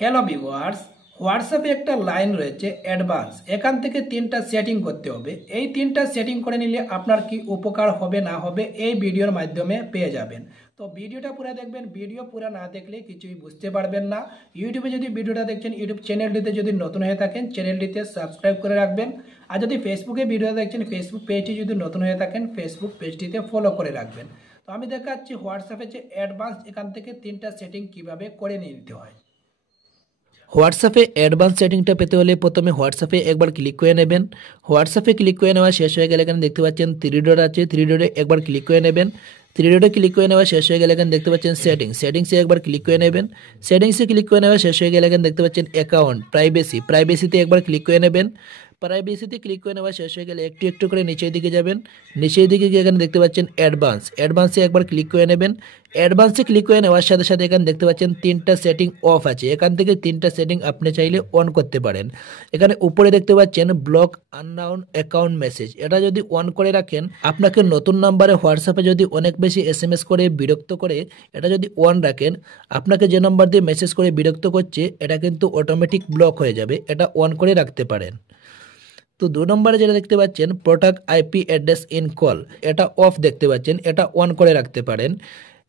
Hello viewers, হোয়াটসঅ্যাপে একটা line রয়েছে অ্যাডভান্স। এখান থেকে তিনটা সেটিং করতে হবে। এই তিনটা সেটিং করে নিলে আপনার কি উপকার হবে না হবে এই ভিডিওর মাধ্যমে পেয়ে যাবেন। তো ভিডিওটা পুরো দেখবেন। ভিডিও পুরো না দেখলে কিছুই বুঝতে পারবেন না। ইউটিউবে যদি ভিডিওটা দেখছেন, ইউটিউব চ্যানেলটিতে যদি নতুন হয়ে থাকেন চ্যানেলটিতে সাবস্ক্রাইব করে রাখবেন। আর যদি ফেসবুকে ভিডিও দেখছেন, ফেসবুক পেজটি যদি নতুন হয়ে থাকেন ফেসবুক পেজটিতে ফলো করে রাখবেন। তো আমি দেখাচ্ছি হোয়াটসঅ্যাপে যে অ্যাডভান্স, এখান থেকে তিনটা সেটিং কিভাবে করে নিতে হয়। হোয়াটসঅ্যাপে অ্যাডভান্স সেটিংটা পেতে হলে প্রথমে হোয়াটসঅ্যাপে একবার ক্লিক করে নেবেন। হোয়াটসঅ্যাপে ক্লিক করে নেওয়া শেষ হয়ে গেলে এখানে দেখতে পাচ্ছেন থ্রি ডট আছে, থ্রি ডটে একবার ক্লিক করে নেবেন। থ্রি ডটে ক্লিক করে নেওয়া শেষ হয়ে গেলে এখানে দেখতে পাচ্ছেন সেটিংসে একবার ক্লিক করে নেবেন। সেটিংসে ক্লিক করে নেওয়া শেষ হয়ে গেলে এখানে দেখতে পাচ্ছেন অ্যাকাউন্ট প্রাইভেসিতে একবার ক্লিক করে নেবেন। প্রাইভেসিতে ক্লিক করে নেওয়া শেষ হয়ে গেলে একটু একটু করে নিচের দিকে যাবেন। নিচের দিকে গিয়ে এখানে দেখতে পাচ্ছেন অ্যাডভান্সে একবার ক্লিক করে নেবেন। অ্যাডভান্সে ক্লিক করে নেওয়ার সাথে সাথে এখানে দেখতে পাচ্ছেন তিনটা সেটিং অফ আছে। এখান থেকে তিনটা সেটিং আপনি চাইলে অন করতে পারেন। এখানে উপরে দেখতে পাচ্ছেন ব্লক আননাউন অ্যাকাউন্ট মেসেজ, এটা যদি অন করে রাখেন আপনাকে নতুন নাম্বারে হোয়াটসঅ্যাপে যদি অনেক বেশি SMS করে বিরক্ত করে, এটা যদি অন রাখেন আপনাকে যে নাম্বার দিয়ে মেসেজ করে বিরক্ত করছে এটা কিন্তু অটোমেটিক ব্লক হয়ে যাবে। এটা অন করে রাখতে পারেন। তো 2 নম্বরে যেটা দেখতে পাচ্ছেন protect IP address in call, এটা অফ দেখতে পাচ্ছেন, এটা অন করে রাখতে পারেন।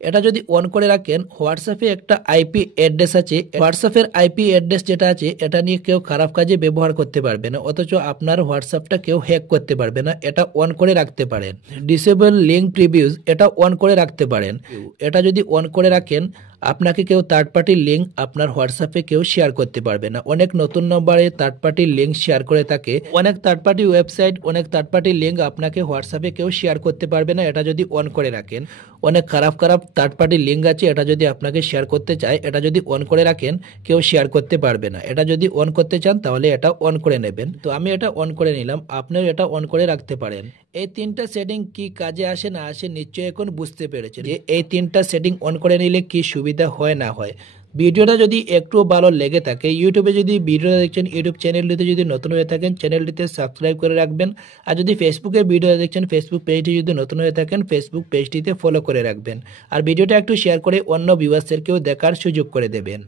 এটা যদি অন করে রাখেন হোয়াটসঅ্যাপে একটা IP অ্যাড্রেস আছে, হোয়াটসঅ্যাপের IP অ্যাড্রেস যেটা আছে এটা নিয়ে কেউ খারাপ কাজে ব্যবহার করতে পারবে না, অথচ আপনার হোয়াটসঅ্যাপটা কেউ হ্যাক করতে পারবে না। এটা অন করে রাখতে পারেন। ডিসেবল লিঙ্ক প্রিভিউজ, এটা অন করে রাখতে পারেন। এটা যদি অন করে রাখেন আপনাকে কেউ থার্ড পার্টির লিঙ্ক আপনার হোয়াটসঅ্যাপে কেউ শেয়ার করতে পারবে না। অনেক নতুন নম্বরে থার্ড পার্টির লিঙ্ক শেয়ার করে থাকে, অনেক থার্ড পার্টি ওয়েবসাইট, অনেক থার্ড পার্টির লিঙ্ক আপনাকে হোয়াটসঅ্যাপে কেউ শেয়ার করতে পারবে না, এটা যদি অন করে রাখেন। অনেক খারাপ থার্ড পার্টির লিঙ্ক আছে, এটা যদি আপনাকে শেয়ার করতে চায়, এটা যদি অন করে রাখেন কেউ শেয়ার করতে পারবে না। এটা যদি অন করতে চান তাহলে এটা অন করে নেবেন। তো আমি এটা অন করে নিলাম, আপনিও এটা অন করে রাখতে পারেন। এই তিনটা সেটিং কি কাজে আসে না আসে নিশ্চয়ই এখন বুঝতে পেরেছেন যে এই তিনটা সেটিং অন করে নিলে কি সুবিধা হয় না হয়। ভিডিওটা যদি একটু ভালো লেগে থাকে, ইউটিউবে যদি ভিডিওটা দেখছেন ইউটিউব চ্যানেলটিতে যদি নতুন হয়ে থাকেন চ্যানেলটিতে সাবস্ক্রাইব করে রাখবেন। আর যদি ফেসবুকে ভিডিও দেখছেন ফেসবুক পেজটি যদি নতুন হয়ে থাকেন ফেসবুক পেজটিতে ফলো করে রাখবেন। আর ভিডিওটা একটু শেয়ার করে অন্য ভিউয়ার্সদেরকেও দেখার সুযোগ করে দেবেন।